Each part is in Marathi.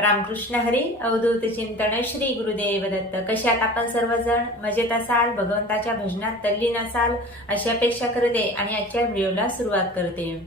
रामकृष्ण हरी अवधूत चिंतन श्री गुरुदेव दत्त. कशात आपण सर्वजण मजेत असाल भगवंताच्या भजनात तल्लीन असाल अशी अपेक्षा करते आणि आजच्या व्हिडिओला सुरुवात करते.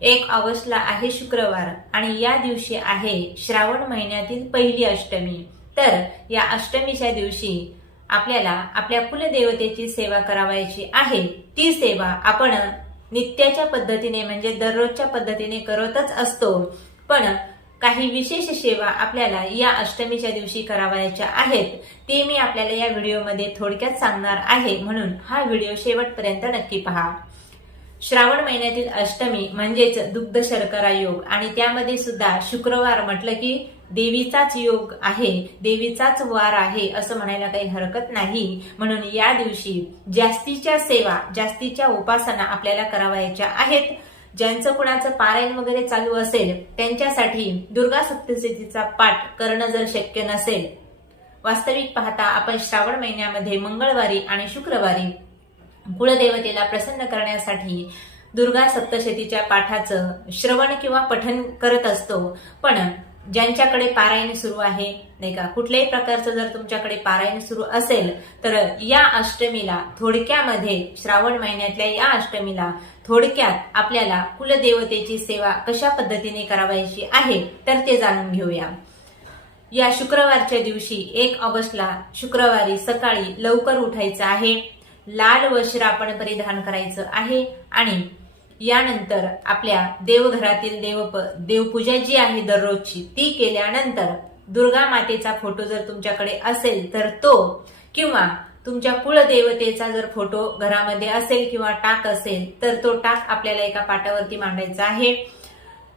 एक ऑगस्टला आहे शुक्रवार आणि या दिवशी आहे श्रावण महिन्यातील पहिली अष्टमी. तर या अष्टमीच्या दिवशी आपल्याला आपल्या कुलदेवतेची सेवा करावायची आहे. ती सेवा आपण नित्याच्या पद्धतीने म्हणजे दररोजच्या पद्धतीने करतच असतो. पण काही विशेष सेवा आपल्याला या अष्टमीच्या दिवशी करावायच्या आहेत ते मी आपल्याला या व्हिडिओमध्ये थोडक्यात सांगणार आहे म्हणून हा व्हिडिओ शेवटपर्यंत नक्की पहा. श्रावण महिन्यातील अष्टमी म्हणजेच दुग्ध शर्करा योग आणि त्यामध्ये सुद्धा शुक्रवार म्हटलं की देवीचाच योग आहे देवीचाच वार आहे असं म्हणायला काही हरकत नाही. म्हणून या दिवशी जास्तीच्या सेवा जास्तीच्या उपासना आपल्याला करावायच्या आहेत. ज्यांचं कुणाचं पारायण वगैरे चालू असेल त्यांच्यासाठी दुर्गा सप्तशतीचा पाठ करणं जर शक्य नसेल. वास्तविक पाहता आपण श्रावण महिन्यामध्ये मंगळवारी आणि शुक्रवारी कुळदेवतेला प्रसन्न करण्यासाठी दुर्गा सप्तशतीच्या पाठाचं श्रवण किंवा पठन करत असतो. पण ज्यांच्याकडे पारायण सुरू आहे नाही का? कुठल्याही प्रकारचं जर तुमच्याकडे पारायण सुरू असेल तर या अष्टमीला थोडक्यामध्ये श्रावण महिन्यातल्या या अष्टमीला थोडक्यात आपल्याला कुलदेवतेची सेवा कशा पद्धतीने करावायची आहे तर ते जाणून घेऊया. या शुक्रवारच्या दिवशी एक ऑगस्टला शुक्रवारी सकाळी लवकर उठायचं आहे. लाल वस्त्र आपण परिधान करायचं आहे आणि यानंतर आपल्या देवघरातील देव देवपूजा जी आहे दररोजची ती केल्यानंतर दुर्गा मातेचा फोटो जर तुमच्याकडे असेल तर तो किंवा तुमच्या कुळदेवतेचा जर फोटो घरामध्ये असेल किंवा टाक असेल तर तो टाक आपल्याला एका पाटावरती मांडायचा आहे.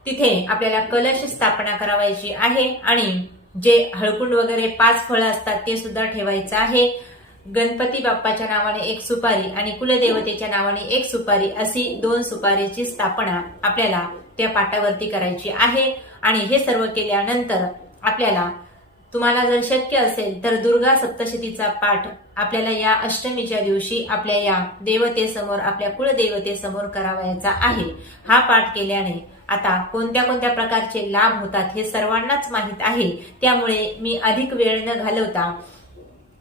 तिथे आपल्याला कलश स्थापना करावायची आहे आणि जे हळकुंड वगैरे पाच फळं असतात ते सुद्धा ठेवायचं आहे. गणपती बाप्पाच्या नावाने एक सुपारी आणि कुलदेवतेच्या नावाने एक सुपारी अशी दोन सुपारीची स्थापना आपल्याला त्या पाटावरती करायची आहे. आणि हे सर्व केल्यानंतर आपल्याला तुम्हाला जर शक्य असेल तर दुर्गा सप्तशतीचा पाठ आपल्याला या अष्टमीच्या दिवशी आपल्या या देवतेसमोर आपल्या कुलदेवतेसमोर करावायचा आहे. हा पाठ केल्याने आता कोणत्या कोणत्या प्रकारचे लाभ होतात हे सर्वांनाच माहीत आहे. त्यामुळे मी अधिक वेळ न घालवता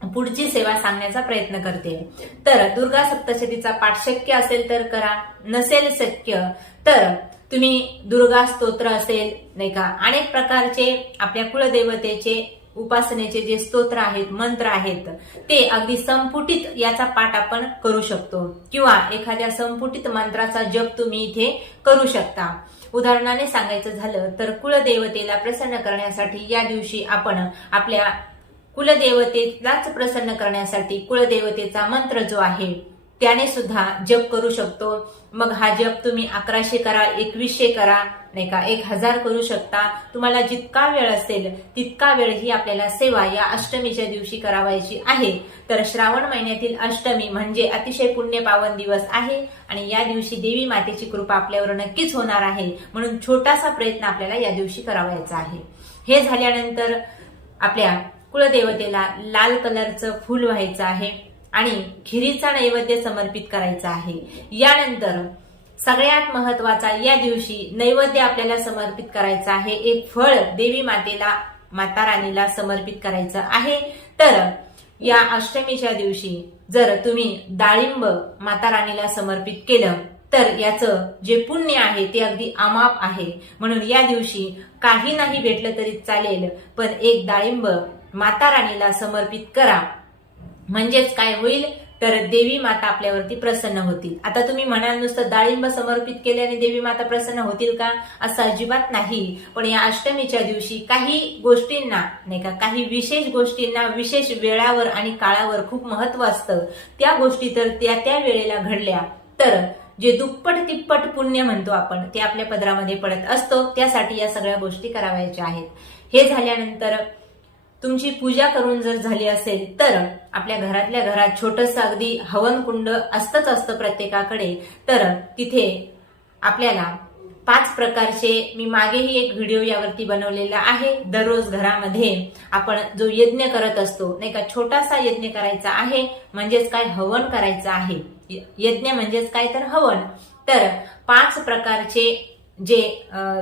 पुढची सेवा सांगण्याचा प्रयत्न करते. तर दुर्गा सप्तशतीचा पाठ शक्य असेल तर करा नसेल शक्य तर तुम्ही दुर्गा स्तोत्र असेल नाही का? अनेक प्रकारचे आपल्या कुलदेवतेचे उपासनेचे जे स्तोत्र आहेत मंत्र आहेत ते अगदी संपुटित याचा पाठ आपण करू शकतो. किंवा एखाद्या संपुटित मंत्राचा जप तुम्ही इथे करू शकता. उदाहरणाने सांगायचं झालं तर कुलदेवतेला प्रसन्न करण्यासाठी या दिवशी आपण आपल्या कुलदेवतेलाच प्रसन्न करण्यासाठी कुलदेवतेचा मंत्र जो आहे त्याने सुद्धा जप करू शकतो. मग हा जप तुम्ही अकराशे करा एकवीसशे करा नाही का? एक हजार करू शकता. तुम्हाला जितका वेळ असेल तितका वेळ ही आपल्याला सेवा या अष्टमीच्या दिवशी करावायची आहे. तर श्रावण महिन्यातील अष्टमी म्हणजे अतिशय पुण्य पावन दिवस आहे आणि या दिवशी देवी मातेची कृपा आपल्यावर नक्कीच होणार आहे. म्हणून छोटासा प्रयत्न आपल्याला या दिवशी करावायचा आहे. हे झाल्यानंतर आपल्या कुलदेवतेला लाल कलरचं फूल व्हायचं आहे आणि खिरीचा नैवेद्य समर्पित करायचा आहे. यानंतर सगळ्यात महत्त्वाचा या दिवशी नैवेद्य आपल्याला समर्पित करायचा आहे. एक फळ देवी मातेला माता राणीला समर्पित करायचं आहे. तर या अष्टमीच्या दिवशी जर तुम्ही डाळिंब माता राणीला समर्पित केलं तर याचं जे पुण्य आहे ते अगदी अमाप आहे. म्हणून या दिवशी काही नाही भेटलं तरी चालेल पण एक डाळिंब माता राणीला समर्पित करा. म्हणजेच काय होईल? तर देवी माता आपल्यावरती प्रसन्न होतील. आता तुम्ही म्हणाल नुसतं डाळिंब समर्पित केल्याने देवी माता प्रसन्न होतील का? असं अजिबात नाही. पण या अष्टमीच्या दिवशी काही गोष्टींना नाही का काही विशेष गोष्टींना विशेष वेळावर आणि काळावर खूप महत्त्व असतं. त्या गोष्टी तर त्या त्या वेळेला घडल्या. तर जे दुप्पट तिप्पट पुण्य म्हणतो आपण ते आपल्या पदरामध्ये पडत असतो. त्यासाठी या सगळ्या गोष्टी करावायच्या आहेत. हे झाल्यानंतर तुमची पूजा करून जर झाली असेल तर आपल्या घरातल्या घरात छोटस अगदी हवन कुंड असतंच असतं प्रत्येकाकडे तर तिथे आपल्याला पाच प्रकारचे मी मागेही एक व्हिडिओ यावरती बनवलेला आहे. दररोज घरामध्ये आपण जो यज्ञ करत असतो नाही का छोटासा यज्ञ करायचा आहे म्हणजेच काय हवन करायचं आहे. यज्ञ म्हणजेच काय तर हवन. तर पाच प्रकारचे जे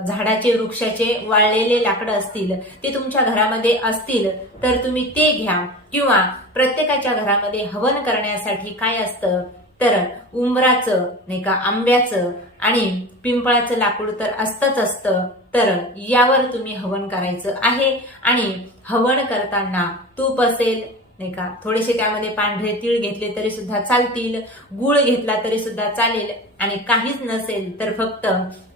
झाडाचे वृक्षाचे वाळलेले लाकडं असतील ते तुमच्या घरामध्ये असतील तर तुम्ही ते घ्या. किंवा प्रत्येकाच्या घरामध्ये हवन करण्यासाठी काय असतं? तर उंबराचं नाही का आंब्याचं आणि पिंपळाचं लाकूड तर असतंच असतं. तर यावर तुम्ही हवन करायचं आहे. आणि हवन करताना तूप असेल नाही का थोडेसे त्यामध्ये पांढरे तीळ घेतले तरी सुद्धा चालतील गुळ घेतला तरी सुद्धा चालेल. आणि काहीच नसेल तर फक्त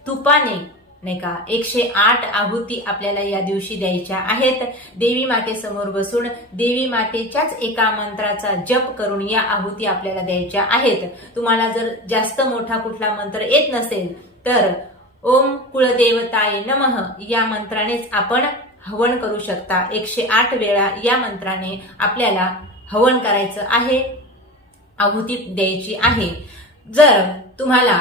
तुपाने नाही का एकशे आठ आहुती आपल्याला या दिवशी द्यायच्या आहेत. देवी मातेसमोर बसून देवी मातेच्याच एका मंत्राचा जप करून या आहुती आपल्याला द्यायच्या आहेत. तुम्हाला जर जास्त मोठा कुठला मंत्र येत नसेल तर ओम कुळदेवताय नमः या मंत्रानेच आपण हवन करू शकता. एकशे आठ वेळा या मंत्राने आपल्याला हवन करायचं आहे आहुती द्यायची आहे. जर तुम्हाला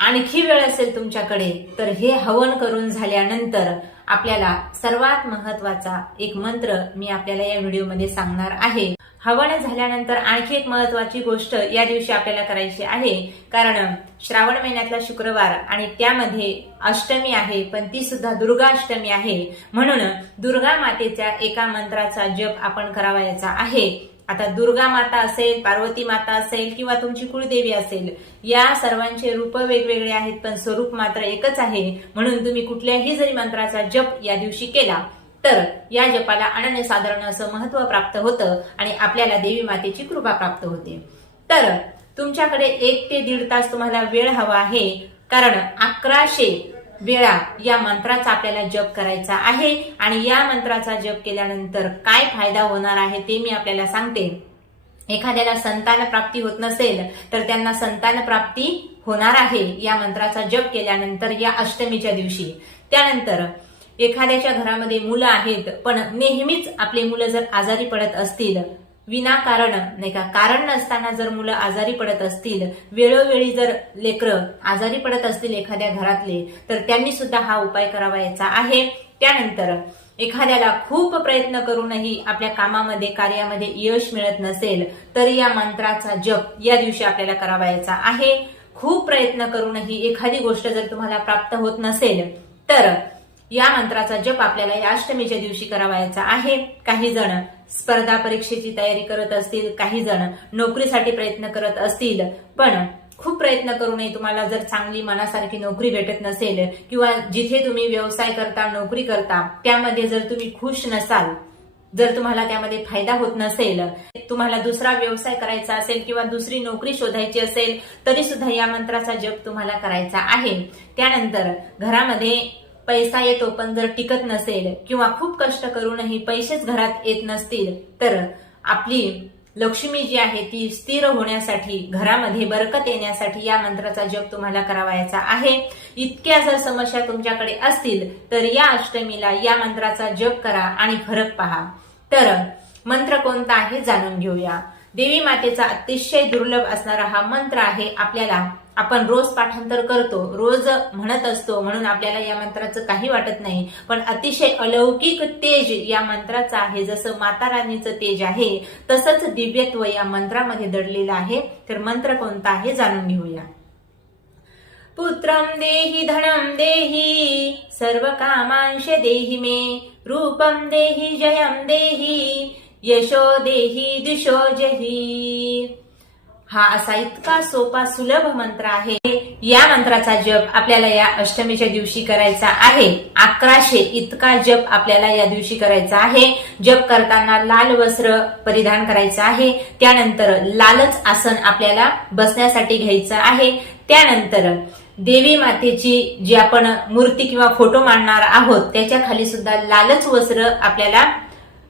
आणखी वेळ असेल तुमच्याकडे तर हे हवन करून झाल्यानंतर आपल्याला सर्वात महत्त्वाचा एक मंत्र मी आपल्याला या व्हिडिओमध्ये सांगणार आहे. हवन झाल्यानंतर आणखी एक महत्वाची गोष्ट या दिवशी आपल्याला करायची आहे. कारण श्रावण महिन्यातला शुक्रवार आणि त्यामध्ये अष्टमी आहे पण ती सुद्धा दुर्गा अष्टमी आहे. म्हणून दुर्गा मातेच्या एका मंत्राचा जप आपण करावायचा आहे. आता दुर्गा माता असेल पार्वती माता असेल किंवा तुमची कुळदेवी असेल या सर्वांचे रूप वेगवेगळे आहेत पण स्वरूप मात्र एकच आहे. म्हणून तुम्ही कुठल्याही जरी मंत्राचा जप या दिवशी केला तर या जपाला अनन्यसाधारण असं महत्त्व प्राप्त होतं आणि आपल्याला देवी मातेची कृपा प्राप्त होते. तर तुमच्याकडे एक ते दीड तास तुम्हाला वेळ हवा आहे कारण अकराशे वेळा या मंत्राचा आपल्याला जप करायचा आहे आणि या मंत्राचा जप केल्यानंतर काय फायदा होणार आहे ते मी आपल्याला सांगते. एखाद्याला संतान प्राप्ती होत नसेल तर त्यांना संतान प्राप्ती होणार आहे या मंत्राचा जप केल्यानंतर या अष्टमीच्या दिवशी. त्यानंतर एखाद्याच्या घरामध्ये मुलं आहेत पण नेहमीच आपले मुलं जर आजारी पडत असतील विनाकारण नाही का? कारण नसताना जर मुलं आजारी पडत असतील वेळोवेळी जर लेकरं आजारी पडत असतील एखाद्या घरातले तर त्यांनी सुद्धा हा उपाय करावायचा आहे. त्यानंतर एखाद्याला खूप प्रयत्न करूनही आपल्या कामामध्ये कार्यामध्ये यश मिळत नसेल तर या मंत्राचा जप या दिवशी आपल्याला करावायचा आहे. खूप प्रयत्न करूनही एखादी गोष्ट जर तुम्हाला प्राप्त होत नसेल तर या मंत्राचा जप आपल्याला या अष्टमीच्या दिवशी करावायचा आहे. काही जण स्पर्धा परीक्षेची तयारी करत असतील काही जण नोकरीसाठी प्रयत्न करत असतील पण खूप प्रयत्न करूनही तुम्हाला जर चांगली मनासारखी नोकरी भेटत नसेल किंवा जिथे तुम्ही व्यवसाय करता नोकरी करता त्यामध्ये जर तुम्ही खुश नसाल जर तुम्हाला त्यामध्ये फायदा होत नसेल तुम्हाला दुसरा व्यवसाय करायचा असेल किंवा दुसरी नोकरी शोधायची असेल तरी सुद्धा या मंत्राचा जप तुम्हाला करायचा आहे. त्यानंतर घरामध्ये पैसा येतो पण जर टिकत नसेल किंवा खूप कष्ट करूनही पैसेच घरात येत नसतील तर आपली लक्ष्मी जी आहे ती स्थिर होण्यासाठी घरामध्ये बरकत येण्यासाठी या मंत्राचा जप तुम्हाला करावायचा आहे. इतक्या जर समस्या तुमच्याकडे असतील तर या अष्टमीला या मंत्राचा जप करा आणि फरक पहा. तर मंत्र कोणता आहे जाणून घेऊया. देवी मातेचा अतिशय दुर्लभ असणारा हा मंत्र आहे आपल्याला आपण रोज पाठांतर करतो रोज म्हणत असतो म्हणून आपल्याला या मंत्राचं काही वाटत नाही. पण अतिशय अलौकिक तेज या मंत्राचं आहे जसं माता राणीचं तेज आहे तसंच दिव्यत्व या मंत्रामध्ये दडलेलं आहे. तर मंत्र कोणता आहे जाणून घेऊया. पुत्रम देही धनम देही सर्व कामांश देहि मे रूपं देहि जयम देही यशो देहि दिशो जही। हा असा इतका सोपा सुलभ मंत्र आहे. या मंत्राचा जप आपल्याला या अष्टमीच्या दिवशी करायचा आहे. अकराशे इतका जप आपल्याला या दिवशी करायचा आहे. जप करताना लाल वस्त्र परिधान करायचं आहे. त्यानंतर लालच आसन आपल्याला बसण्यासाठी घ्यायचं आहे. त्यानंतर देवी मातेची जी आपण मूर्ती किंवा फोटो मांडणार आहोत त्याच्याखाली सुद्धा लालच वस्त्र आपल्याला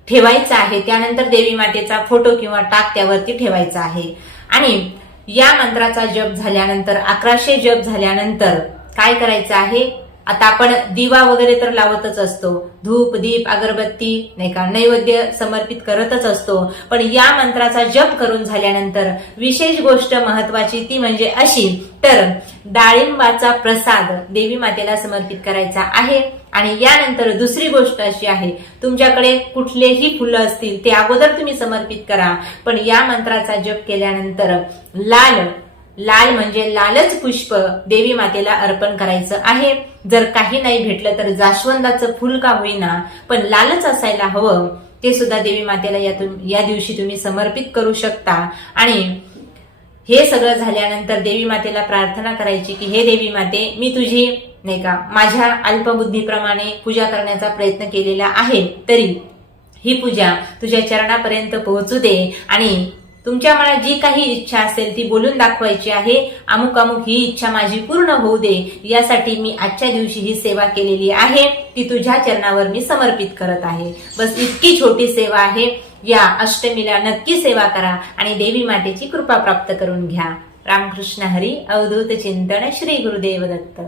ठेवायचं आहे. त्यानंतर देवी मातेचा फोटो किंवा टाक त्यावरती ठेवायचा आहे. आणि या मंत्राचा जप झाल्यानंतर अकराशे जप झाल्यानंतर काय करायचं आहे? आता आपण दिवा वगैरे तर लावतच असतो. धूप दीप अगरबत्ती नाही का नैवेद्य समर्पित करतच असतो. पण या मंत्राचा जप करून झाल्यानंतर विशेष गोष्ट महत्वाची ती म्हणजे अशी तर डाळिंबाचा प्रसाद देवी मातेला समर्पित करायचा आहे. आणि यानंतर दुसरी गोष्ट अशी आहे तुमच्याकडे कुठलेही फुलं असतील ते अगोदर तुम्ही समर्पित करा. पण या मंत्राचा जप केल्यानंतर लाल लाल म्हणजे लालच पुष्प देवी मातेला अर्पण करायचं आहे. जर काही नाही भेटलं तर जास्वंदाचं फुल का होईना पण लालच असायला हवं. ते सुद्धा देवी मातेला यातून या दिवशी तुम्ही समर्पित करू शकता. आणि हे सगळं झाल्यानंतर देवी मातेला प्रार्थना करायची की हे देवी माते मी तुझी नाही का माझ्या अल्पबुद्धीप्रमाणे पूजा करण्याचा प्रयत्न केलेला आहे. तरी ही पूजा तुझ्या चरणापर्यंत पोहोचू दे आणि तुमच्या मनात जी काही इच्छा असेल ती बोलून दाखवायची आहे. अमुक अमुक ही इच्छा माझी पूर्ण होऊ दे. यासाठी मी आजच्या दिवशी ही सेवा केलेली आहे. ती तुझ्या चरणावर मी समर्पित करत आहे. बस इतकी छोटी सेवा आहे. या अष्टमीला नक्की सेवा करा आणि देवी मातेची कृपा प्राप्त करून घ्या. रामकृष्ण हरी अवधूत चिंतन श्री गुरुदेव दत्त.